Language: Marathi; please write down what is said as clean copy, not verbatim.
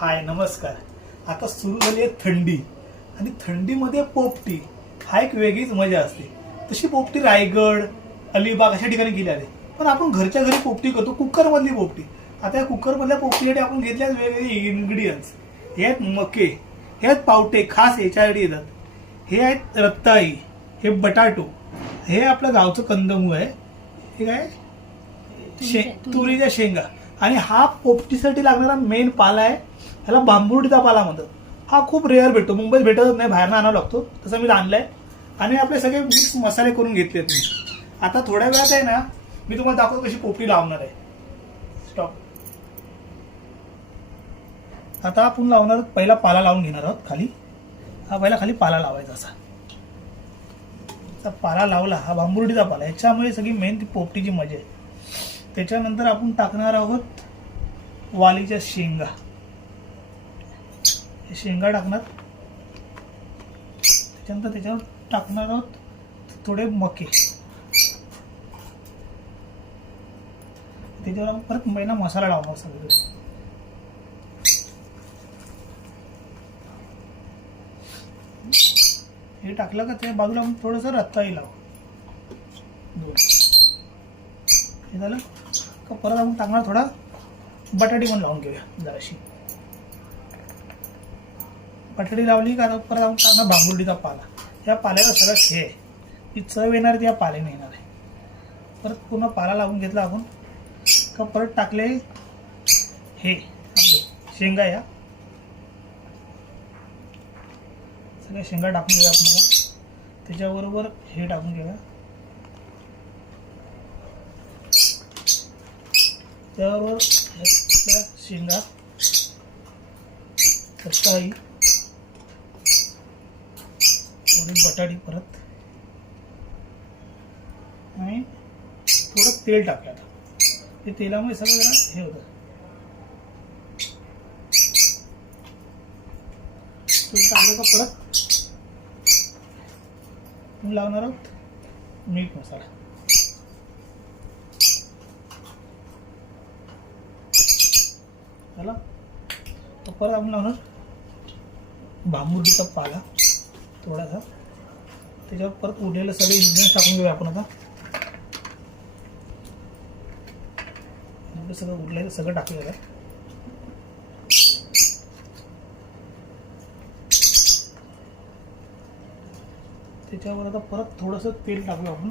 हाय नमस्कार. आता सुरू झाली आहे थंडी आणि थंडीमध्ये पोपटी हा एक वेगळीच मजा असते. तशी पोपटी रायगड अलिबाग अशा ठिकाणी गेली आहे. पण आपण घरच्या घरी पोपटी करतो, कुकरमधली पोपटी. आता या कुकरमधल्या पोपटीसाठी आपण घेतल्या वेगवेगळे इन्ग्रेडियंट्स. हे आहेत मके, हे आहेत पावटे, खास याच्यासाठी येतात. हे आहेत रताळी, हे बटाटो, हे आपलं गावचं कंदमूळ आहे, हे काय तुरीच्या शेंगा. आणि हा पोपटीसाठी लागणारा मेन पाला आहे, ह्याला बांबुर्डीचा पाला म्हणतात. हा खूप रेअर भेटतो, मुंबईत भेटतच नाही, बाहेरनं आणावा लागतो. तसं मी आणलाय आणि आपले सगळे मिक्स मसाले करून घेतले मी. आता थोड्या वेळात आहे ना, मी तुम्हाला दाखवतो कशी पोपटी लावणार आहे. स्टॉप. आता आपण लावणार पहिला पाला लावून घेणार आहोत खाली. हा पहिला खाली पाला लावायचा असा. पाला लावला, हा बांबुर्डीचा पाला, याच्यामुळे सगळी मेन ती पोपटीची मजा आहे. त्याच्यानंतर आपण टाकणार आहोत वालीच्या शेंगा. शेंगा टाकणार. त्याच्यानंतर त्याच्यावर टाकणार आहोत थोडे मके. त्याच्यावर आपण परत महिना मसाला लावणार सगळं. हे टाकलं का त्या बाजूला आपण थोडंसं रताळी लावू. हे झालं का परत आपण टाकणार थोडा बटाटी पण लावून घेऊया जराशी. बटाटी लावली का परत आपण टाकणार बांबुर्डीचा पाला. या पाल्याला सगळं हे आहे, ही चव येणार ती या पाल्याने येणार आहे. परत पूर्ण पाला लावून घेतला आपण का परत टाकले हे आपले शेंगा. या सगळ्या शेंगा टाकून घेऊया आपल्याला. त्याच्याबरोबर हे टाकून घेऊया. त्याबरोबर शेंगा, रताळी, थोडी बटाटी परत आणि थोडं तेल टाकलं. ते तेलामुळे सगळं जरा हे होतं. टाकलं का परत लावणार आहोत मीठ मसाला. चला परत आपण लावणार बांबुर्डीचा पाला थोडासा. त्याच्यावर परत उरलेलं सगळे इन्ग्रेडियंट्स टाकून घेऊया आपण. आता सगळं उरलेलं सगळं टाकूया. त्याच्यावर आता परत थोडंसं तेल टाकूया आपण.